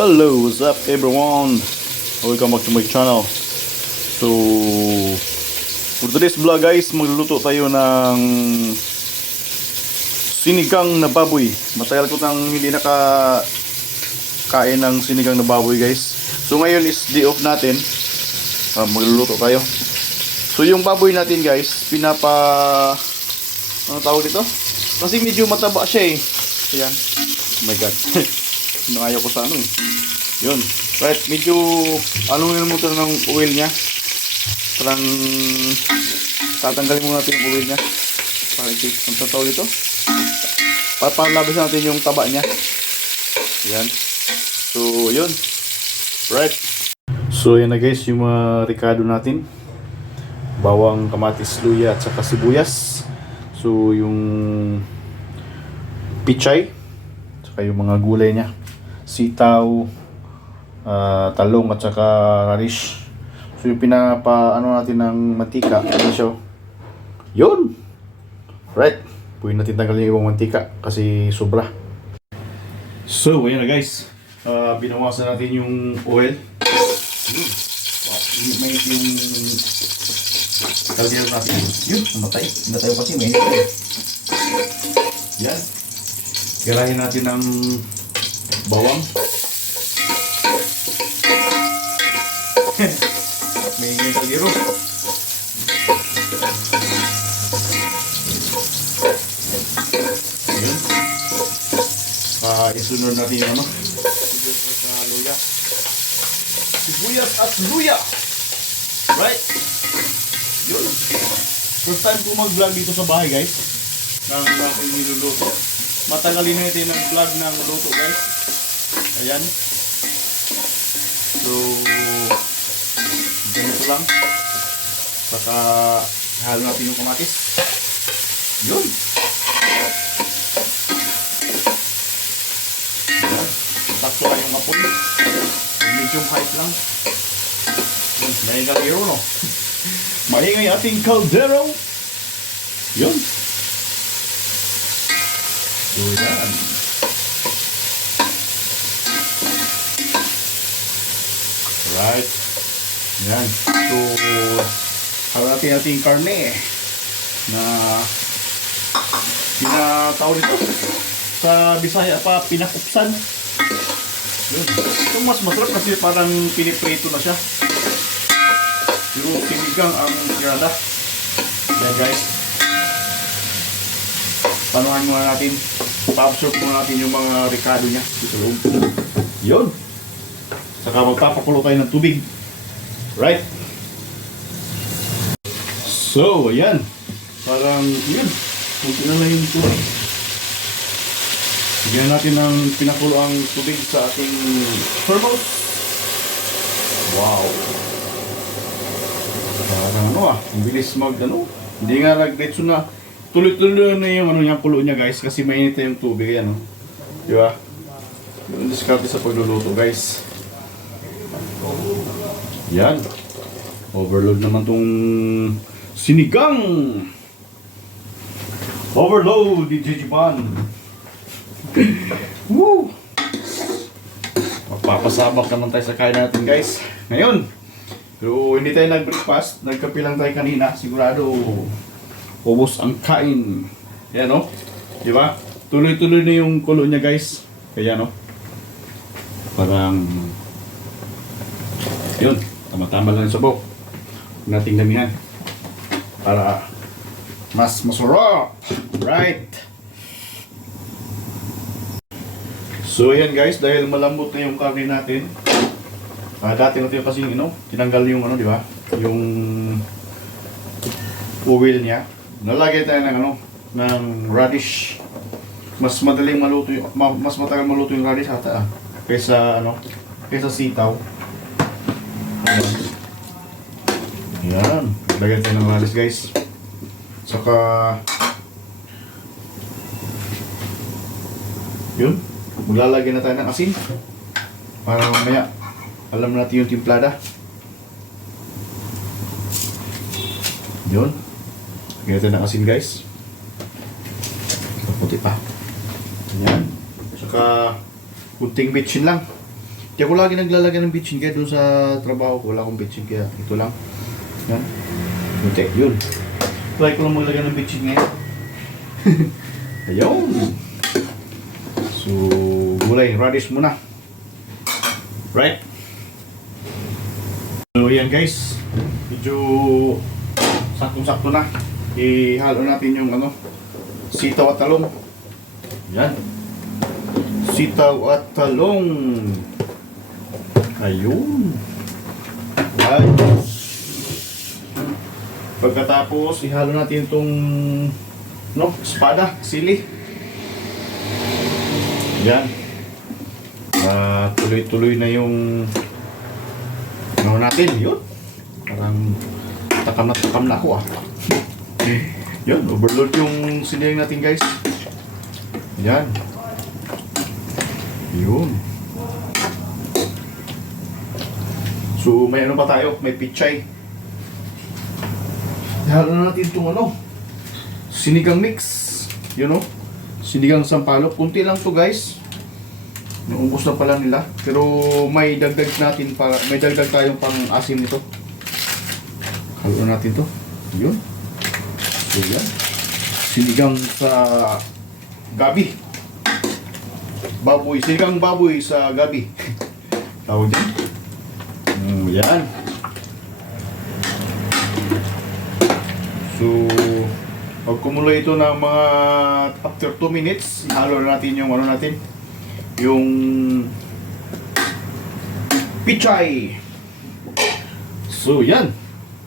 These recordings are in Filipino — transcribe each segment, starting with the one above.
Hello, what's up everyone? Welcome back to my channel. So, for today's vlog guys, magluluto tayo ng sinigang na baboy. Matagal ko nang hindi nakakain ng sinigang na baboy guys. So ngayon is day off natin. Magluluto tayo. So yung baboy natin guys, ano tawag dito? Kasi medyo mataba siya eh. Ayan. Oh my god. Ayaw ko sa ano eh. Yun. Right, medyo ano yun mo ito ng oil niya. Parang tatanggalin mo natin yung oil niya. Parang ang tataw dito. Papalabas natin yung taba niya. Yan. So, yun. Right. So, yan na guys, yung mga ricado natin. Bawang, kamatis, luya, at saka sibuyas. So, yung pichay. Saka yung mga gulay niya. Sitaw, talong at saka radish. So yung ano natin ng mantika, ano siya? Yun! Right! Pwede natin tanggalin yung ibang mantika kasi sobra. So ayan na guys, binawasan natin yung oil. Wow, may yung kaldero natin. Yun, namatay. Namatay kasi may yan. Garahin natin ng bawang. May kaldero. Ayun. Isunod natin yung ano. Luya. Sibuyas at luya. Right? Yun. First time ko mag-vlog dito sa bahay guys. Nang aking niluluto. Matagalin natin ang vlog ng luto guys. Ayan. So, ganito lang. Saka, halo natin yung kamatis. Yun. Ayan. Takto lang yung apoy. Medium height lang. Maingay kaldero, no? Maingay ating kaldero. Yun. So, yan. Right. Yan. So, halatin natin yung karne na pinatawag ito sa Bisaya pa pinakupsan. Yun. Ito mas masarap kasi parang piniprito na siya. Pero sinigang ang tirada. Yan guys. Panuhan muna natin. Pa-absorb muna natin yung mga ricado niya dito loob. Yun. Saka magpapakulo tayo ng tubig. Right? So, ayan. Parang, yun. Kunti na lang yung tubig. Bigyan natin ng pinakulo ang tubig sa ating thermos. Wow. Parang ano ang bilis ano. Hindi nga nag-diretso na. Tuloy-tuloy na yung ano yung kulo niya guys. Kasi mainit na yung tubig. Ayan, di ba? Yung diskarte sa pagluluto guys. Yan. Overload naman tong sinigang. Overload, DJ Jiban. Woo! Magpapasabak naman tayo sa kain natin guys. Ngayon. Pero hindi tayo nag-breakfast. Nagkape lang tayo kanina. Sigurado ubos ang kain. Yan o. Di ba? Tuloy-tuloy na yung kulo niya guys. Kaya no. Parang yun. Tama-tama lang yung sabaw. Huwag nating damihan. Para mas masarap. Right. So ayan guys. Dahil malambot na yung karne natin. Dati natin kasi tinanggal yung di ba? Yung oil niya. Nalagay tayo ng ng radish. Mas madaling maluto yung, mas matagal maluto yung radish ata kaysa kaysa sitaw. Ayan. Lagyan tayo ng radish guys. Saka yun. Maglalagay na tayo ng asin. Para mamaya alam natin yung timplada. Yun. Lagyan natin ng asin guys. Puti pa. Ayan. Saka kunting bitchin lang. Di ako lagi naglalagay ng bitchin kaya doon sa trabaho ko. Wala akong bitchin kaya ito lang. Yan. Okay, yun. Try ko lang maglagay ng bitchin ngayon. Ayun. So, gulay, radish muna. Right? So, yan guys. Medyo sakto-sakto na. Ihalo natin yung ano, sitaw at talong. Yan. Sitaw at talong. Ayun. Right. Pagkatapos, ihalo natin itong no, espada, sili. Yan. Tuloy-tuloy na yung ano natin, yun. Parang takam na ako ah. Yun, overload yung sinigang natin guys. Yan. Yun. So may ano pa tayo, may pichay. Ihalo na natin itong ano, sinigang mix. You know, sinigang sampalok. Kunti lang to guys. Naubos na pala nila. Pero may dagdag natin para may dagdag tayong pang asim nito. Halo natin to. Yun. So yan. Sinigang sa gabi. Baboy. Sinigang baboy sa gabi. Tawag din. Yan. So pag kumulo ito ng mga after 2 minutes, ihalo na natin yung ano natin. Yung pichay. So yan.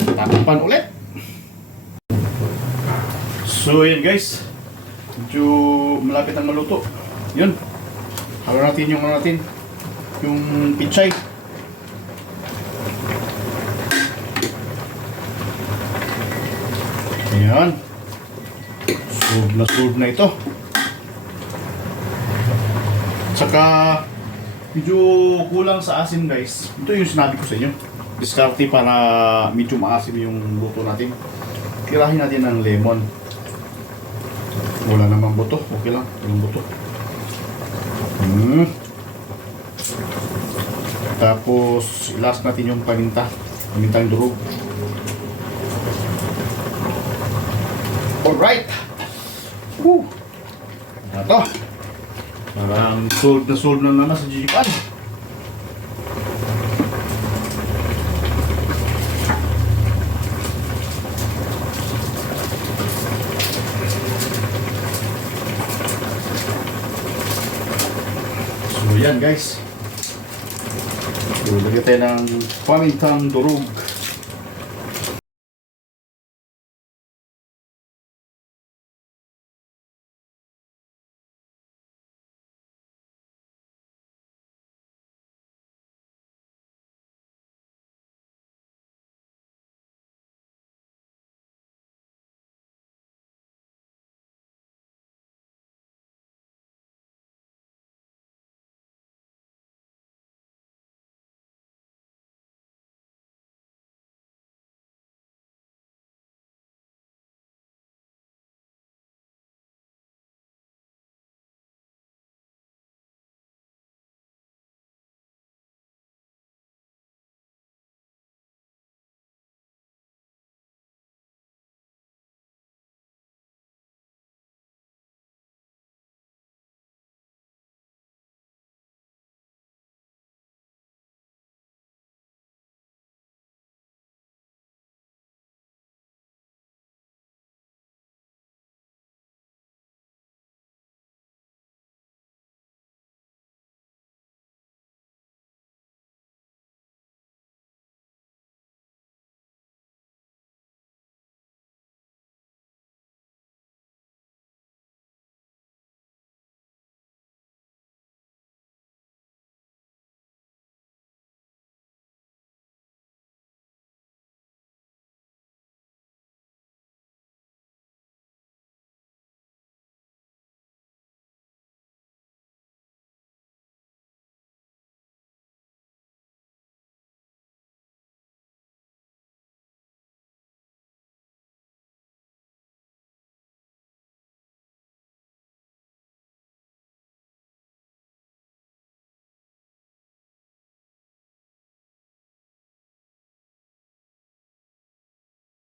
Tatapan ulit. So yan guys. Medyo malapit ang maluto. Yun. Halo natin yung ano natin. Yung pichay. Ayan. Solve na ito. Saka medyo kulang sa asin guys. Ito yung sinabi ko sa inyo. Diskarte para medyo maasim yung luto natin. Tirahin natin ng lemon. Wala namang buto. Okay lang. Yung buto. Tapos ilas natin yung paminta. Pamintang durog. Alright. Woo. Ito. Parang solve na naman sa jijipan. So yan guys. So lagyan tayo ng pamintang durog.